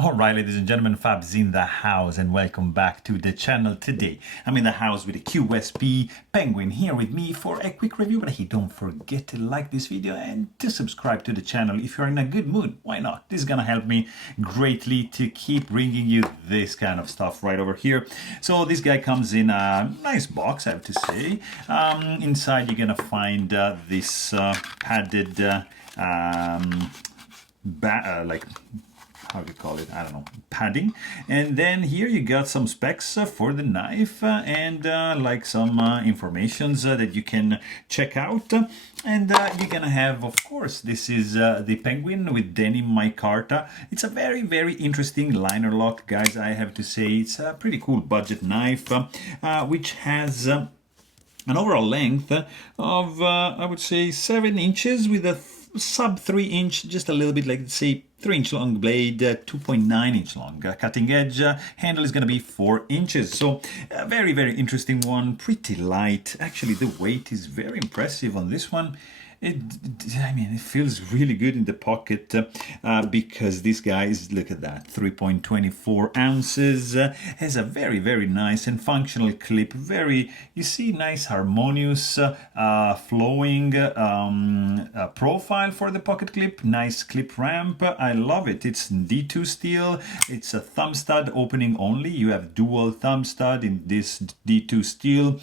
Alright, ladies and gentlemen, Fab's in the house and welcome back to the channel today. I'm in the house with the QSP Penguin here with me for a quick review, but hey, don't forget to like this video and to subscribe to the channel if you're in a good mood. Why not? This is gonna help me greatly to keep bringing you this kind of stuff right over here. So this guy comes in a nice box, I have to say. Inside you're gonna find this padded like, how do you call it? I don't know, padding. And then here you got some specs for the knife and like some informations that you can check out. And you're gonna have, of course, this is the Penguin with denim micarta. It's a very, very interesting liner lock, guys. I have to say, it's a pretty cool budget knife, which has an overall length of, I would say, 7 inches with a sub 3 inch, just a little bit, like say 3-inch long blade, 2.9-inch long cutting edge. Handle is going to be 4 inches. So a very, very interesting one, pretty light. Actually, the weight is very impressive on this one. I mean, it feels really good in the pocket because this guy is, look at that, 3.24 ounces. Has a very, very nice and functional clip. Very, you see, nice harmonious flowing profile for the pocket clip. Nice clip ramp. I love it. It's D2 steel. It's a thumb stud opening only. You have dual thumb stud in this D2 steel.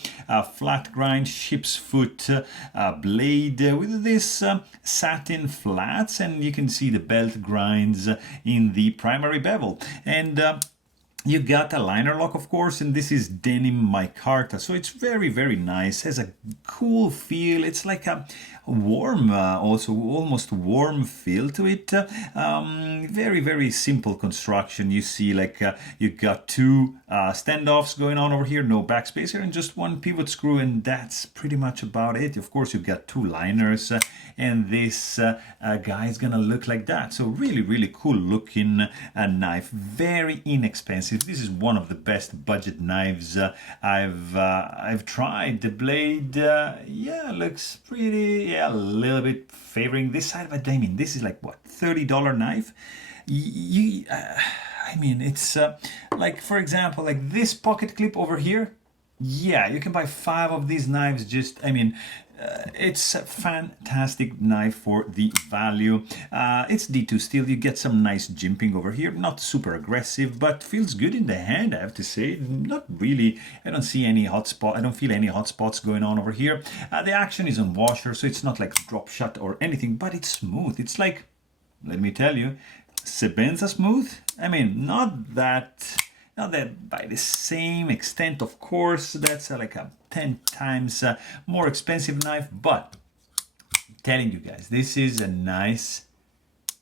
Flat grind ship's foot blade with this satin flats, and you can see the belt grinds in the primary bevel. And you got a liner lock, of course, and this is denim micarta, so it's very, very nice. Has a cool feel. It's like a warm, also almost warm feel to it. Very, very simple construction. You see, like you got 2 standoffs going on over here, no backspacer, and just 1 pivot screw, and that's pretty much about it. Of course, you've got 2 liners, and this guy is gonna look like that. So really, really cool looking knife. Very inexpensive. This is one of the best budget knives I've tried. The blade, yeah, looks pretty, yeah, a little bit favoring this side, but I mean, this is like what, $30 knife. I mean, it's like, for example, like this pocket clip over here. Yeah, you can buy 5 of these knives. Just, I mean, it's a fantastic knife for the value. It's D2 steel. You get some nice jimping over here. Not super aggressive, but feels good in the hand, I have to say. Not really. I don't see any hot spot. I don't feel any hot spots going on over here. The action is on washer, so it's not like drop shot or anything, but it's smooth. It's like, let me tell you, Sebenza smooth. I mean, not that by the same extent, of course. That's like a 10 times more expensive knife, but I'm telling you guys, this is a nice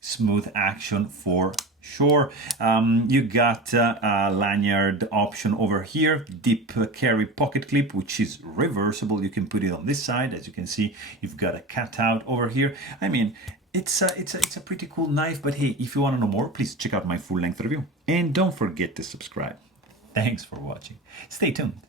smooth action for sure. You got a lanyard option over here, deep carry pocket clip, which is reversible. You can put it on this side. As you can see, you've got a cutout over here. I mean, it's a pretty cool knife, but hey, if you want to know more, please check out my full-length review. And don't forget to subscribe. Thanks for watching. Stay tuned.